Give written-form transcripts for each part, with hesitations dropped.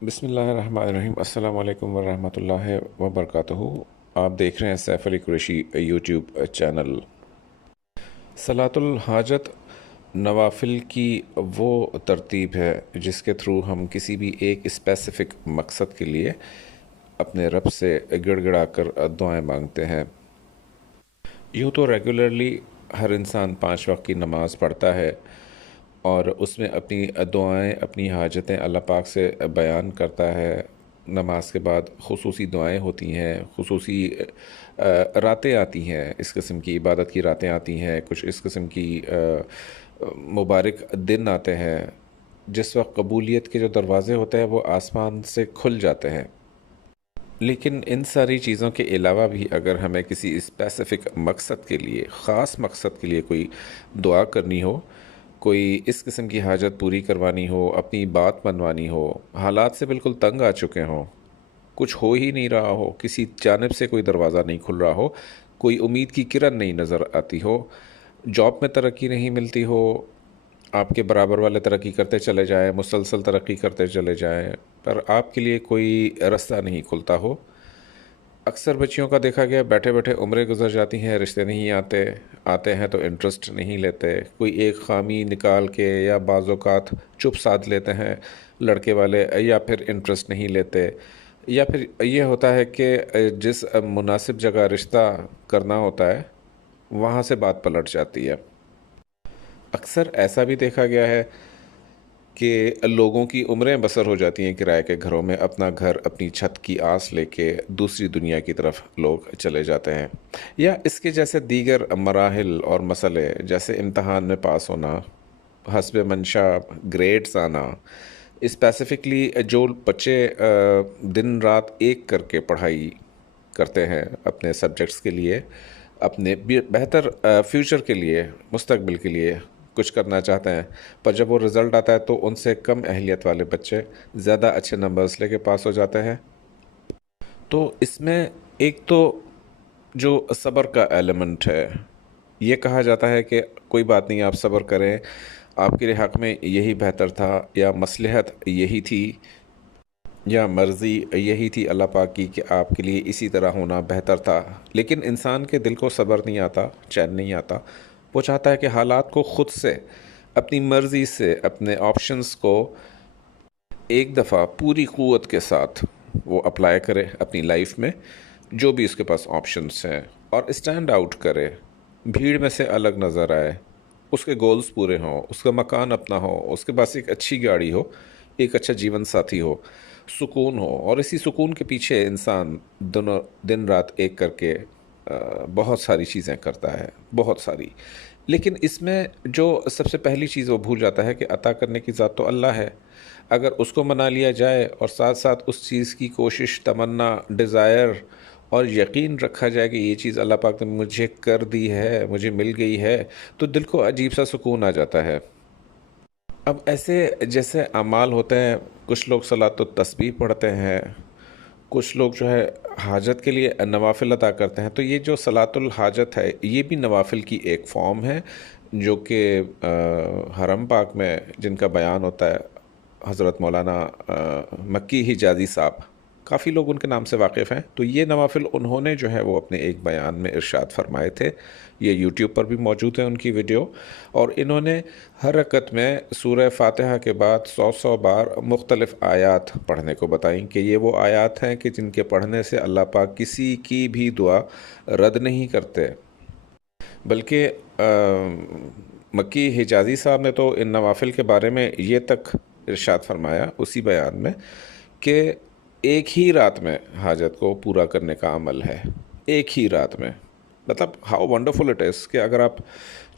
बिस्मिल्लाहिर्रहमानिर्रहीम अस्सलाम वालेकुम वरहमतुल्लाहि वबरकातुहू। आप देख रहे हैं सैफ अली कुरैशी यूट्यूब चैनल। सलातुल हाजत नवाफिल की वो तरतीब है जिसके थ्रू हम किसी भी एक स्पेसिफ़िक मकसद के लिए अपने रब से गिड़गिड़ा कर दुआएं मांगते हैं। यूँ तो रेगुलरली हर इंसान 5 वक्त की नमाज़ पढ़ता है और उसमें अपनी दुआएं, अपनी हाजतें अल्लाह पाक से बयान करता है। नमाज के बाद खुसूसी दुआएं होती हैं, खुसूसी रातें आती हैं, इस किस्म की इबादत की रातें आती हैं, कुछ इस किस्म की मुबारक दिन आते हैं जिस वक्त कबूलियत के जो दरवाज़े होते हैं वो आसमान से खुल जाते हैं। लेकिन इन सारी चीज़ों के अलावा भी अगर हमें किसी स्पेसिफ़िक मकसद के लिए, ख़ास मकसद के लिए कोई दुआ करनी हो, कोई इस किस्म की हाजत पूरी करवानी हो, अपनी बात मनवानी हो, हालात से बिल्कुल तंग आ चुके हों, कुछ हो ही नहीं रहा हो, किसी जानिब से कोई दरवाज़ा नहीं खुल रहा हो, कोई उम्मीद की किरण नहीं नज़र आती हो, जॉब में तरक्की नहीं मिलती हो, आपके बराबर वाले तरक्की करते चले जाएं, मुसलसल तरक्की करते चले जाएं, पर आपके लिए कोई रास्ता नहीं खुलता हो। अक्सर बच्चियों का देखा गया बैठे बैठे उम्रें गुजर जाती हैं, रिश्ते नहीं आते, आते हैं तो इंटरेस्ट नहीं लेते, कोई एक खामी निकाल के या बाज़-औक़ात चुप साध लेते हैं लड़के वाले, या फिर इंटरेस्ट नहीं लेते, या फिर ये होता है कि जिस मुनासिब जगह रिश्ता करना होता है वहाँ से बात पलट जाती है। अक्सर ऐसा भी देखा गया है कि लोगों की उम्रें बसर हो जाती हैं किराए के घरों में, अपना घर अपनी छत की आस लेके दूसरी दुनिया की तरफ लोग चले जाते हैं। या इसके जैसे दीगर मराहिल और मसले, जैसे इम्तहान में पास होना, हस्ब मंशा ग्रेड्स आना, स्पेसिफ़िक्ली जो बच्चे दिन रात एक करके पढ़ाई करते हैं अपने सब्जेक्ट्स के लिए, अपने बेहतर फ्यूचर के लिए, मुस्तकबिल के लिए कुछ करना चाहते हैं, पर जब वो रिज़ल्ट आता है तो उनसे कम अहलियत वाले बच्चे ज़्यादा अच्छे नंबर्स लेके पास हो जाते हैं। तो इसमें एक तो जो सब्र का एलिमेंट है, ये कहा जाता है कि कोई बात नहीं, आप सब्र करें, आपके लिए हक़ में यही बेहतर था, या मसलहत यही थी, या मर्ज़ी यही थी अल्लाह पाक की कि आपके लिए इसी तरह होना बेहतर था। लेकिन इंसान के दिल को सब्र नहीं आता, चैन नहीं आता। वो चाहता है कि हालात को ख़ुद से, अपनी मर्ज़ी से, अपने ऑप्शंस को एक दफ़ा पूरी क़ुव्वत के साथ वो अप्लाई करे अपनी लाइफ में, जो भी उसके पास ऑप्शंस हैं, और स्टैंड आउट करे, भीड़ में से अलग नज़र आए, उसके गोल्स पूरे हों, उसका मकान अपना हो, उसके पास एक अच्छी गाड़ी हो, एक अच्छा जीवन साथी हो, सुकून हो, और इसी सुकून के पीछे इंसान दोनों दिन रात एक करके बहुत सारी चीज़ें करता है, बहुत सारी। लेकिन इसमें जो सबसे पहली चीज़ वो भूल जाता है कि अता करने की ज़ात तो अल्लाह है। अगर उसको मना लिया जाए और साथ साथ उस चीज़ की कोशिश, तमन्ना, डिज़ायर और यकीन रखा जाए कि ये चीज़ अल्लाह पाक ने मुझे कर दी है, मुझे मिल गई है, तो दिल को अजीब सा सुकून आ जाता है। अब ऐसे जैसे अमाल होते हैं, कुछ लोग सलातो तस्बीह पढ़ते हैं, कुछ लोग जो है हाजत के लिए नवाफिल अदा करते हैं। तो ये जो सलातुल हाजत है, ये भी नवाफिल की एक फ़ॉर्म है जो कि हरम पाक में जिनका बयान होता है, हज़रत मौलाना मक्की हिजाज़ी साहब, काफ़ी लोग उनके नाम से वाकिफ़ हैं। तो ये नवाफिल उन्होंने जो है वो अपने एक बयान में इरशाद फरमाए थे। ये यूट्यूब पर भी मौजूद है उनकी वीडियो, और इन्होंने हर रकत में सूरह फ़ातिहा के बाद 100 बार मुख्तलिफ़ आयात पढ़ने को बताई कि ये वो आयात हैं कि जिनके पढ़ने से अल्लाह पाक किसी की भी दुआ रद्द नहीं करते। बल्कि मक्की हिजाज़ी साहब ने तो इन नवाफिल के बारे में ये तक इरशाद फरमाया उसी बयान में कि एक ही रात में हाजत को पूरा करने का अमल है, एक ही रात में। मतलब हाउ वंडरफुल इट इज़ कि अगर आप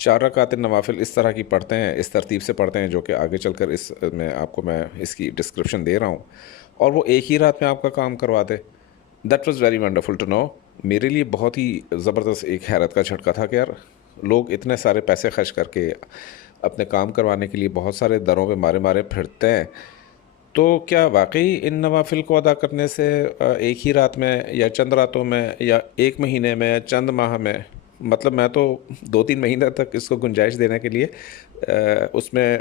4 रकात नवाफिल इस तरह की पढ़ते हैं, इस तरतीब से पढ़ते हैं, जो कि आगे चलकर इस में आपको मैं इसकी डिस्क्रिप्शन दे रहा हूँ, और वो एक ही रात में आपका काम करवा दे। That was very wonderful to know. मेरे लिए बहुत ही ज़बरदस्त एक हैरत का झटका था कि यार, लोग इतने सारे पैसे खर्च करके अपने काम करवाने के लिए बहुत सारे दरों पे मारे मारे फिरते हैं, तो क्या वाक़ई इन नवाफ़िल को अदा करने से एक ही रात में, या चंद रातों में, या 1 महीने में, या चंद माह में, मतलब मैं तो 2-3 महीने तक इसको गुंजाइश देने के लिए उसमें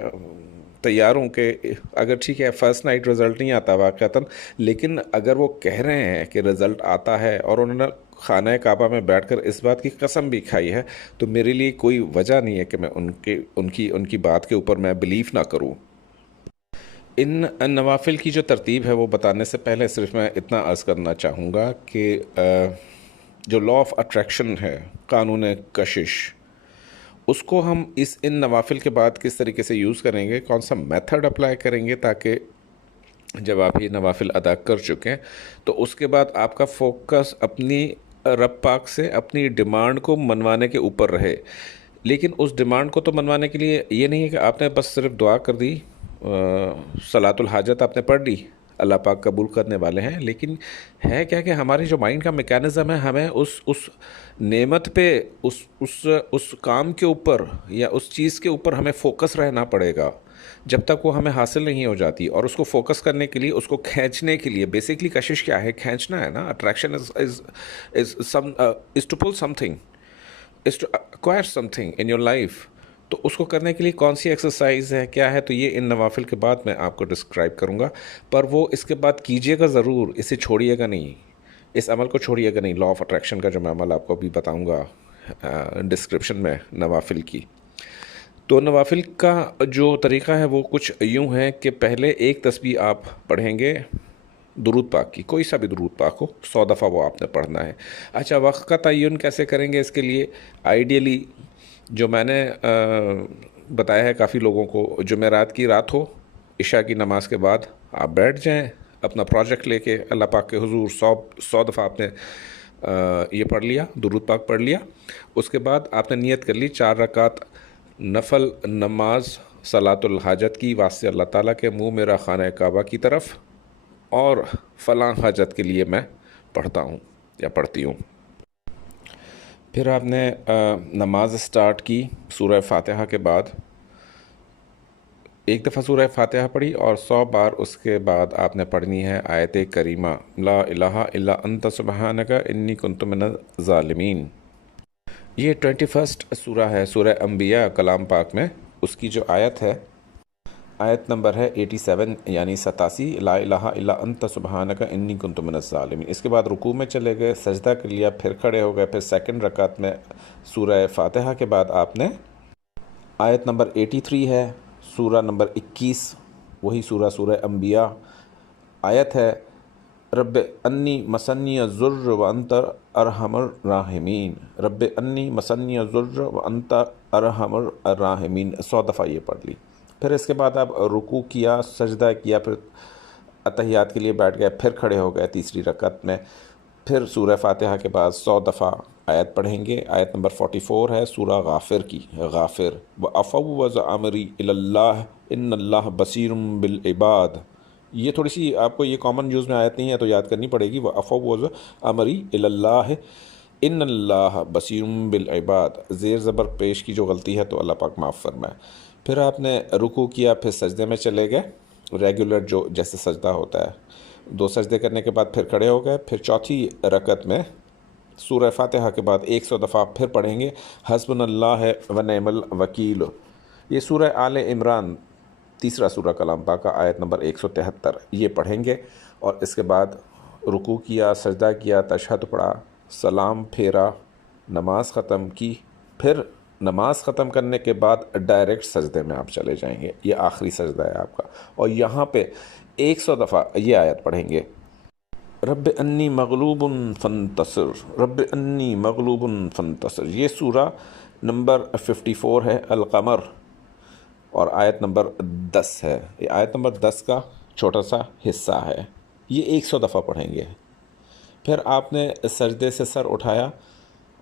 तैयार हूँ कि अगर ठीक है फ़र्स्ट नाइट रिज़ल्ट नहीं आता वाक़तन, लेकिन अगर वो कह रहे हैं कि रिज़ल्ट आता है और उन्होंने खाना काबा में बैठकर इस बात की कसम भी खाई है, तो मेरे लिए कोई वजह नहीं है कि मैं उनकी उनकी बात के ऊपर मैं बिलीव ना करूँ। इन नवाफिल की जो तरतीब है वो बताने से पहले सिर्फ मैं इतना अर्ज़ करना चाहूँगा कि जो लॉ ऑफ अट्रैक्शन है, कानून कशिश, उसको हम इस इन नवाफिल के बाद किस तरीके से यूज़ करेंगे, कौन सा मेथड अप्लाई करेंगे, ताकि जब आप ये नवाफिल अदा कर चुकें तो उसके बाद आपका फोकस अपनी रब पाक से अपनी डिमांड को मनवाने के ऊपर रहे। लेकिन उस डिमांड को तो मनवाने के लिए ये नहीं है कि आपने बस सिर्फ दुआ कर दी, सलातुल हाजत आपने पढ़ ली, अल्लाह पाक कबूल करने वाले हैं। लेकिन है क्या कि हमारे जो माइंड का मैकेनिज़्म है, हमें उस नेमत पे, उस काम के ऊपर या उस चीज़ के ऊपर हमें फ़ोकस रहना पड़ेगा जब तक वो हमें हासिल नहीं हो जाती। और उसको फोकस करने के लिए, उसको खींचने के लिए, बेसिकली कशिश क्या है, खींचना है ना। Attraction is to pull something, is to acquire something in your life. तो उसको करने के लिए कौन सी एक्सरसाइज है, क्या है, तो ये इन नवाफिल के बाद मैं आपको डिस्क्राइब करूँगा। पर वो इसके बाद कीजिएगा ज़रूर, इसे छोड़िएगा नहीं, इस अमल को छोड़िएगा नहीं। लॉ ऑफ अट्रैक्शन का जो मैं अमल आपको अभी बताऊँगा डिस्क्रिप्शन में नवाफिल की। तो नवाफिल का जो तरीक़ा है वो कुछ यूँ है कि पहले एक तस्बीह आप पढ़ेंगे दुरूद पाक की, कोई सा भी दुरूद पाक हो, 100 दफ़ा वो आपने पढ़ना है। अच्छा, वक्त का तयन कैसे करेंगे इसके लिए? आइडियली जो मैंने बताया है काफ़ी लोगों को, जुमेरात की रात हो, इशा की नमाज के बाद आप बैठ जाएं अपना प्रोजेक्ट लेके अल्लाह पाक के हुजूर, 100 दफ़ा आपने ये पढ़ लिया, दुरूद पाक पढ़ लिया। उसके बाद आपने नियत कर ली 4 रकात नफल नमाज सलातुल हाजत की, वास्ते अल्लाह ताला के मुँह मेरा खाना काबा की तरफ, और फ़लाँ हाजत के लिए मैं पढ़ता हूँ या पढ़ती हूँ। फिर आपने नमाज स्टार्ट की सूरह फातिहा के बाद, एक दफ़ा सूरह फातिहा पढ़ी और 100 बार उसके बाद आपने पढ़नी है आयत करीमा, ला इलाहा इल्ला अंत सुबहानका इन्नी कुन्तु मिनज़ ज़ालिमीन। ये 21 सूरह है, सूरह अंबिया कलाम पाक में। उसकी जो आयत है, आयत नंबर है 87 यानी 87, ला इलाहा इल्ला अंत सुबहानका इन्नी कुन्तु मिनज़ ज़ालिमीन। इसके बाद रुकू में चले गए, सजदा कर लिया, फिर खड़े हो गए, फिर सेकंड रकात में सूरह फातिहा के बाद आपने आयत नंबर 83 है, सूरह नंबर 21, वही सूरह अंबिया। आयत है रब अन्नी मसन्नी ज़ुर्र व अंत अरहमर राहिमीन, रब अन्नी मसन्नी ज़ुर्र व अंत अरहमर राहिमीन, 100 दफ़ा ये पढ़ ली। फिर इसके बाद आप रुकू किया, सजदा किया, फिर अतहियात के लिए बैठ गए, फिर खड़े हो गए तीसरी रकत में। फिर सूरह फातिहा के बाद 100 दफ़ा आयत पढ़ेंगे। आयत नंबर 44 है सूरह गाफिर की, गाफिर, व अफ़व्वज़ अमरी इलल्लाह इन्नल्लाह बसीरुम बिल इबाद। ये थोड़ी सी आपको ये कॉमन यूज़ में आयत नहीं है तो याद करनी पड़ेगी। व अफ़व्वज़ अमरी इलल्लाह इन्नल्लाह बसीरुम बिल इबाद, ज़ेर ज़बर पेश की जो गलती है तो अल्लाह पाक माफ़ फरमाए। फिर आपने रुकू किया, फिर सजदे में चले गए, रेगुलर जो जैसे सजदा होता है। 2 सजदे करने के बाद फिर खड़े हो गए। फिर चौथी रकत में सूरह फातिहा के बाद 100 दफ़ा फिर पढ़ेंगे हस्बुनल्लाह व निअमल वकील। ये सूरह आले इमरान, तीसरा सूरह कलाम पाक का, आयत नंबर 173, ये पढ़ेंगे। और इसके बाद रुकू किया, सजदा किया, तशहद पढ़ा, सलाम फेरा, नमाज ख़त्म की। फिर नमाज ख़त्म करने के बाद डायरेक्ट सजदे में आप चले जाएंगे, ये आखिरी सजदा है आपका। और यहाँ पे 100 दफ़ा ये आयत पढ़ेंगे, रब अन्नी मगलूबुन फ़ंतसिर, रब अन्नी मगलूबुन फ़ंतसिर। ये सूरह नंबर 54 है, अल-क़मर, और आयत नंबर 10 है। ये आयत नंबर 10 का छोटा सा हिस्सा है। ये 100 दफ़ा पढ़ेंगे। फिर आपने सजदे से सर उठाया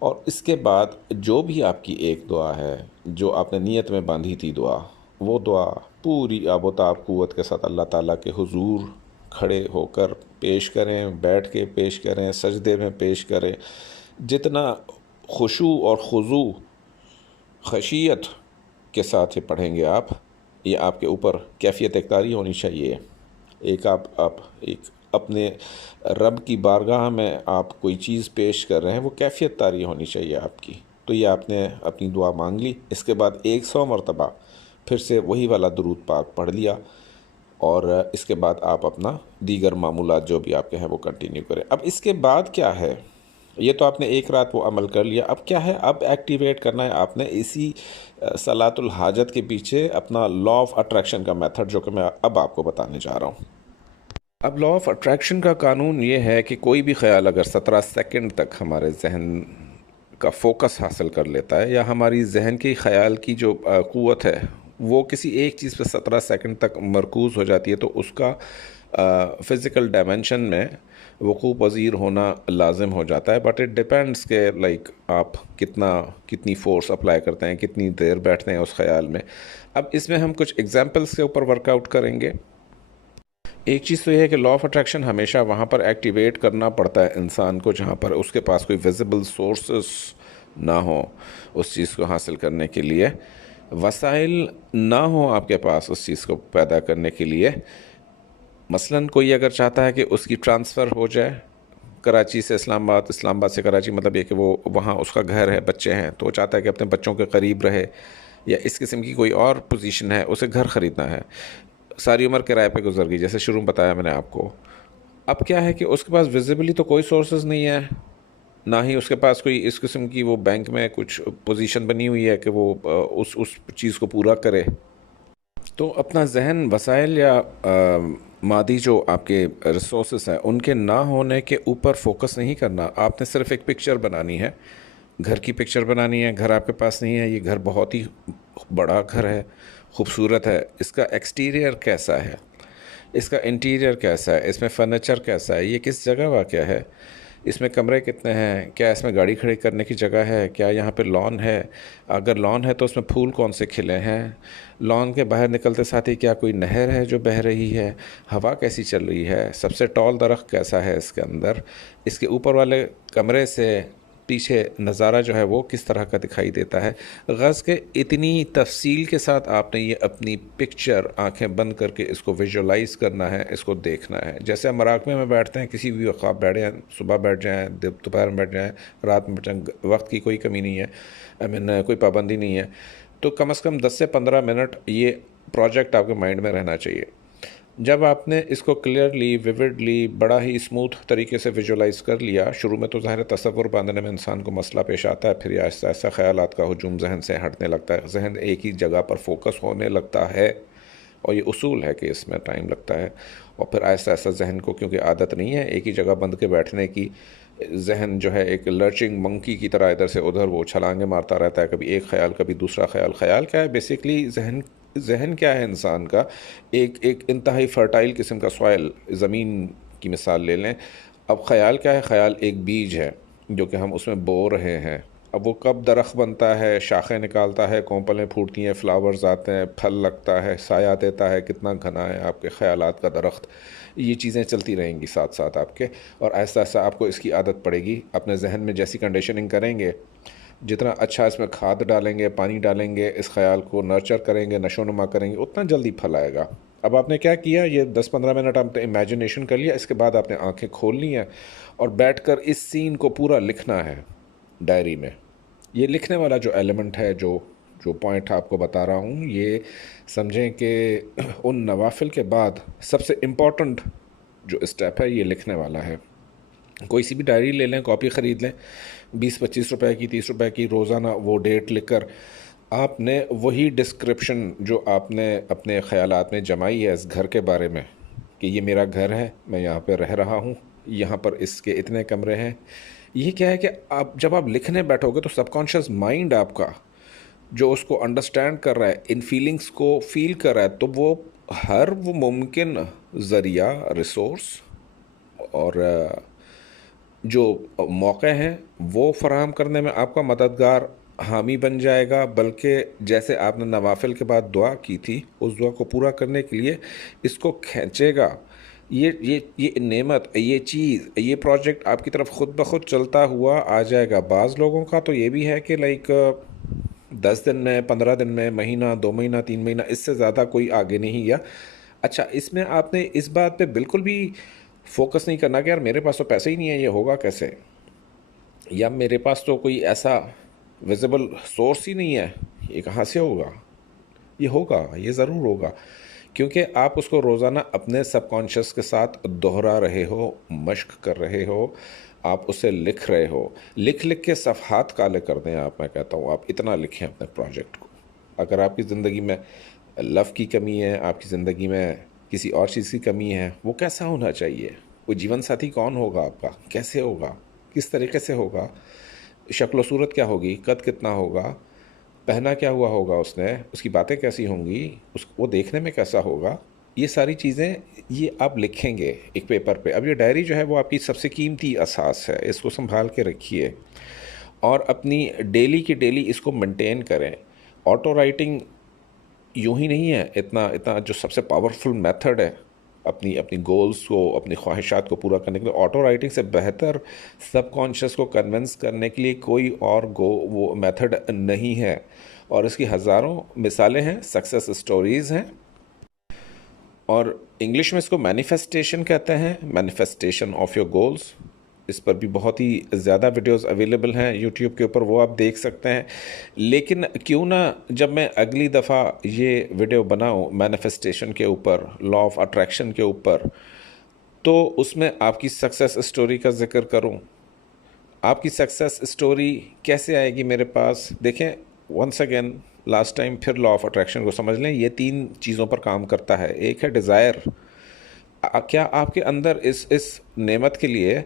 और इसके बाद जो भी आपकी एक दुआ है, जो आपने नीयत में बांधी थी दुआ, वो दुआ पूरी आबोताब क़ुव्वत के साथ अल्लाह ताला के हुजूर खड़े होकर पेश करें, बैठ के पेश करें, सजदे में पेश करें। जितना खुशू और खुजू खशियत के साथ ये पढ़ेंगे आप, ये आपके ऊपर कैफियत इख्तियारी होनी चाहिए। एक आप एक अपने रब की बारगाह में आप कोई चीज़ पेश कर रहे हैं, वो कैफियत तारी होनी चाहिए आपकी। तो ये आपने अपनी दुआ मांग ली। इसके बाद 100 मरतबा फिर से वही वाला दुरूद पाक पढ़ लिया और इसके बाद आप अपना दीगर मामूलात जो भी आपके हैं वो कंटिन्यू करें। अब इसके बाद क्या है, ये तो आपने एक रात वो अमल कर लिया, अब क्या है, अब एक्टिवेट करना है आपने इसी सलातुल हाजत के पीछे अपना लॉ ऑफ अट्रैक्शन का मेथड, जो कि मैं अब आपको बताने जा रहा हूँ। अब लॉ ऑफ अट्रैक्शन का कानून ये है कि कोई भी ख्याल अगर 17 सेकंड तक हमारे जहन का फोकस हासिल कर लेता है, या हमारी जहन की ख्याल की जो क़ुव्वत है वो किसी एक चीज़ पे 17 सेकंड तक मरकूज़ हो जाती है, तो उसका फ़िज़िकल डायमेंशन में वक़ूफ़ पज़ीर होना लाजिम हो जाता है। बट इट डिपेंड्स के लाइक आप कितनी फ़ोर्स अप्लाई करते हैं, कितनी देर बैठते हैं उस ख़याल में। अब इसमें हम कुछ एग्जांपल्स के ऊपर वर्कआउट करेंगे। एक चीज़ तो यह है कि लॉ ऑफ अट्रैक्शन हमेशा वहाँ पर एक्टिवेट करना पड़ता है इंसान को जहाँ पर उसके पास कोई विजिबल सोर्सेस ना हो उस चीज़ को हासिल करने के लिए, वसाइल ना हो आपके पास उस चीज़ को पैदा करने के लिए। मसलन कोई अगर चाहता है कि उसकी ट्रांसफ़र हो जाए कराची से इस्लामाबाद, इस्लामाबाद से कराची, मतलब ये कि वो वहाँ उसका घर है, बच्चे हैं, तो वो चाहता है कि अपने बच्चों के करीब रहे, या इस किस्म की कोई और पोजीशन है, उसे घर ख़रीदना है, सारी उम्र किराए पे गुजर गई, जैसे शुरू में बताया मैंने आपको। अब क्या है कि उसके पास विजिबली तो कोई सोर्सेज नहीं है, ना ही उसके पास कोई इस किस्म की वो बैंक में कुछ पोजीशन बनी हुई है कि वो उस चीज़ को पूरा करे। तो अपना जहन वसाइल या मादी जो आपके रिसोर्सेस हैं उनके ना होने के ऊपर फोकस नहीं करना। आपने सिर्फ एक पिक्चर बनानी है, घर की पिक्चर बनानी है। घर आपके पास नहीं है, ये घर बहुत ही बड़ा घर है, खूबसूरत है, इसका एक्सटीरियर कैसा है, इसका इंटीरियर कैसा है, इसमें फ़र्नीचर कैसा है, ये किस जगह वाक़या है, इसमें कमरे कितने हैं, क्या इसमें गाड़ी खड़ी करने की जगह है, क्या यहाँ पे लॉन है, अगर लॉन है तो उसमें फूल कौन से खिले हैं, लॉन के बाहर निकलते साथ ही क्या कोई नहर है जो बह रही है, हवा कैसी चल रही है, सबसे टॉल दरख्त कैसा है इसके अंदर, इसके ऊपर वाले कमरे से पीछे नज़ारा जो है वो किस तरह का दिखाई देता है। ग़ज़ के इतनी तफसील के साथ आपने ये अपनी पिक्चर आंखें बंद करके इसको विजुलाइज़ करना है, इसको देखना है। जैसे हम मराकमे में बैठते हैं, किसी भी वक्त आप बैठ जाएँ, सुबह बैठ जाएँ, दोपहर में बैठ जाएँ, रात में बैठ जाएँ, वक्त की कोई कमी नहीं है, आई मीन कोई पाबंदी नहीं है। तो कम से कम 10 से 15 मिनट ये प्रोजेक्ट आपके माइंड में रहना चाहिए। जब आपने इसको क्लियरली, विविडली, बड़ा ही स्मूथ तरीके से विजुलाइज़ कर लिया, शुरू में तो ज़ाहिर तसव्वुर बांधने में इंसान को मसला पेश आता है, फिर आहिस्ता आहिस्ता ख़यालात का हुजूम जहन से हटने लगता है, जहन एक ही जगह पर फोकस होने लगता है, और ये उसूल है कि इसमें टाइम लगता है। और फिर आहिस्ता आहिस्ता जहन को, क्योंकि आदत नहीं है एक ही जगह बंद के बैठने की, जहन जो है एक लर्चिंग मंकी की तरह इधर से उधर वो छलांगे मारता रहता है, कभी एक ख्याल कभी दूसरा ख्याल। ख्याल क्या है बेसिकली, जहन क्या है इंसान का, एक इंतहाई फर्टाइल किस्म का सॉइल, ज़मीन की मिसाल ले लें। अब ख्याल क्या है, ख्याल एक बीज है जो कि हम उसमें बो रहे हैं। अब वो कब दरख्त बनता है, शाखें निकालता है, कोंपलें फूटती हैं, फ्लावर्स आते हैं, फल लगता है, साया देता है, कितना घना है आपके ख्यालात का दरख्त, ये चीज़ें चलती रहेंगी साथ साथ आपके, और ऐसा ऐसा आपको इसकी आदत पड़ेगी। अपने जहन में जैसी कंडीशनिंग करेंगे, जितना अच्छा इसमें खाद डालेंगे, पानी डालेंगे, इस ख्याल को नर्चर करेंगे, नशोनुमा करेंगे, उतना जल्दी फल आएगा। अब आपने क्या किया, ये 10-15 मिनट आपने इमेजिनेशन कर लिया, इसके बाद आपने आंखें खोल ली हैं और बैठकर इस सीन को पूरा लिखना है डायरी में। ये लिखने वाला जो एलिमेंट है, जो पॉइंट आपको बता रहा हूँ, ये समझें कि उन नवाफिल के बाद सबसे इम्पोर्टेंट जो स्टेप है ये लिखने वाला है। कोई सी भी डायरी ले लें, कॉपी ख़रीद लें, 20-25 रुपए की, 30 रुपए की, रोज़ाना वो डेट लिखकर आपने वही डिस्क्रिप्शन जो आपने अपने ख़यालात में जमाई है इस घर के बारे में, कि ये मेरा घर है, मैं यहाँ पे रह रहा हूँ, यहाँ पर इसके इतने कमरे हैं। ये क्या है कि आप जब आप लिखने बैठोगे तो सबकॉन्शियस माइंड आपका जो उसको अंडरस्टैंड कर रहा है, इन फीलिंग्स को फील कर रहा है, तो वो हर वो मुमकिन ज़रिया, रिसोर्स और जो मौक़े हैं वो फ़राहम करने में आपका मददगार हामी बन जाएगा। बल्कि जैसे आपने नवाफिल के बाद दुआ की थी, उस दुआ को पूरा करने के लिए इसको खींचेगा। ये नेमत, ये चीज़, ये प्रोजेक्ट आपकी तरफ ख़ुद ब खुद चलता हुआ आ जाएगा। बाज़ लोगों का तो ये भी है कि लाइक 10 दिन में, 15 दिन में, महीना, 2 महीना, 3 महीना, इससे ज़्यादा कोई आगे नहीं गया। अच्छा, इसमें आपने इस बात पे बिल्कुल भी फोकस नहीं करना कि यार मेरे पास तो पैसे ही नहीं है, ये होगा कैसे, या मेरे पास तो कोई ऐसा विजिबल सोर्स ही नहीं है, ये कहाँ से होगा। ये होगा, ये ज़रूर होगा, क्योंकि आप उसको रोज़ाना अपने सबकॉन्शियस के साथ दोहरा रहे हो, मश्क कर रहे हो, आप उसे लिख रहे हो। लिख लिख के सफ़हात काले कर दें आप, मैं कहता हूँ आप इतना लिखें अपने प्रोजेक्ट को। अगर आपकी ज़िंदगी में लव की कमी है, आपकी ज़िंदगी में किसी और चीज़ की कमी है, वो कैसा होना चाहिए? वो जीवन साथी कौन होगा आपका? कैसे होगा? किस तरीके से होगा? शक्ल सूरत क्या होगी? कद कितना होगा? पहना क्या हुआ होगा उसने? उसकी बातें कैसी होंगी? वो देखने में कैसा होगा? ये सारी चीज़ें ये आप लिखेंगे एक पेपर पे। अब ये डायरी जो है वो आपकी सबसे कीमती असास है, इसको संभाल के रखिए और अपनी डेली की डेली इसको मेंटेन करें। ऑटो राइटिंग यूं ही नहीं है, इतना इतना जो सबसे पावरफुल मेथड है अपनी अपनी गोल्स को, अपनी ख्वाहिशात को पूरा करने के लिए, ऑटो राइटिंग से बेहतर सबकॉन्शियस को कन्विंस करने के लिए कोई और वो मेथड नहीं है। और इसकी हज़ारों मिसालें हैं, सक्सेस स्टोरीज़ हैं। और इंग्लिश में इसको मैनिफेस्टेशन कहते हैं, मैनिफेस्टेशन ऑफ योर गोल्स। इस पर भी बहुत ही ज़्यादा वीडियोस अवेलेबल हैं यूट्यूब के ऊपर, वो आप देख सकते हैं। लेकिन क्यों ना जब मैं अगली दफ़ा ये वीडियो बनाऊं मैनिफेस्टेशन के ऊपर, लॉ ऑफ अट्रैक्शन के ऊपर, तो उसमें आपकी सक्सेस स्टोरी का जिक्र करूं। आपकी सक्सेस स्टोरी कैसे आएगी मेरे पास? देखें, वंस अगेन लास्ट टाइम फिर लॉ ऑफ अट्रैक्शन को समझ लें। ये 3 चीज़ों पर काम करता है। एक है डिज़ायर, क्या आपके अंदर इस नेमत के लिए,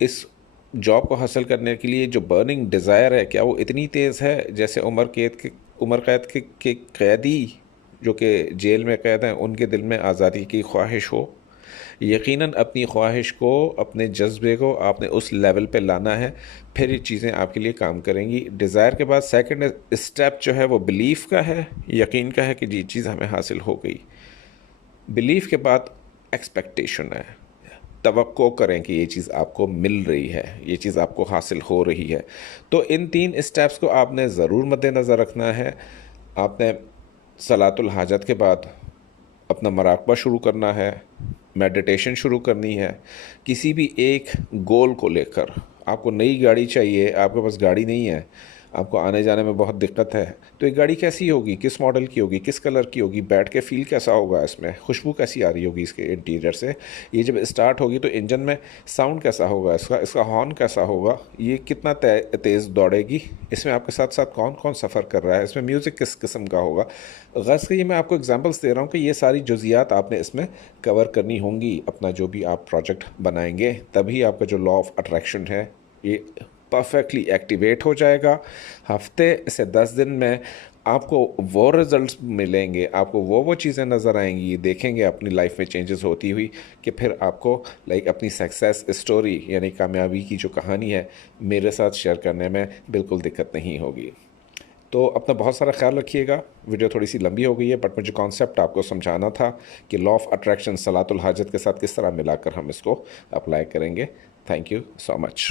इस जॉब को हासिल करने के लिए जो बर्निंग डिज़ायर है, क्या वो इतनी तेज़ है जैसे उम्र कैद के कैदी जो कि जेल में कैद हैं उनके दिल में आज़ादी की ख्वाहिश हो? यकीनन अपनी ख्वाहिश को, अपने जज्बे को आपने उस लेवल पे लाना है, फिर ये चीज़ें आपके लिए काम करेंगी। डिज़ायर के बाद सेकंड स्टेप जो है वो बिलीफ का है, यकीन का है कि ये चीज़ हमें हासिल हो गई। बिलीफ के बाद एक्सपेक्टेशन है, तवक्को करें कि ये चीज़ आपको मिल रही है, ये चीज़ आपको हासिल हो रही है। तो इन 3 स्टेप्स को आपने ज़रूर मद्देनज़र रखना है। आपने सलातुल हाजत के बाद अपना मराक़बा शुरू करना है, मेडिटेशन शुरू करनी है। किसी भी एक गोल को लेकर, आपको नई गाड़ी चाहिए, आपके पास गाड़ी नहीं है, आपको आने जाने में बहुत दिक्कत है, तो ये गाड़ी कैसी होगी, किस मॉडल की होगी, किस कलर की होगी, बैठ के फील कैसा होगा, इसमें खुशबू कैसी आ रही होगी इसके इंटीरियर से, ये जब स्टार्ट होगी तो इंजन में साउंड कैसा होगा, इसका हॉर्न कैसा होगा, ये कितना तेज़ दौड़ेगी, इसमें आपके साथ साथ कौन कौन सफ़र कर रहा है, इसमें म्यूज़िक किस किस्म का होगा। गज़ के ये मैं आपको एग्जांपल्स दे रहा हूँ कि ये सारी जुज़ियात आपने इसमें कवर करनी होंगी। अपना जो भी आप प्रोजेक्ट बनाएंगे, तभी आपका जो लॉ ऑफ अट्रैक्शन है ये परफेक्टली एक्टिवेट हो जाएगा। हफ्ते से 10 दिन में आपको वो रिज़ल्ट्स मिलेंगे, आपको वो चीज़ें नज़र आएंगी, देखेंगे अपनी लाइफ में चेंजेस होती हुई, कि फिर आपको अपनी सक्सेस स्टोरी यानी कामयाबी की जो कहानी है मेरे साथ शेयर करने में बिल्कुल दिक्कत नहीं होगी। तो अपना बहुत सारा ख्याल रखिएगा। वीडियो थोड़ी सी लंबी हो गई है, बट मुझे कॉन्सेप्ट आपको समझाना था कि लॉ ऑफ अट्रैक्शन सलातुल हाजत के साथ किस तरह मिलाकर हम इसको अप्लाई करेंगे। Thank you so much.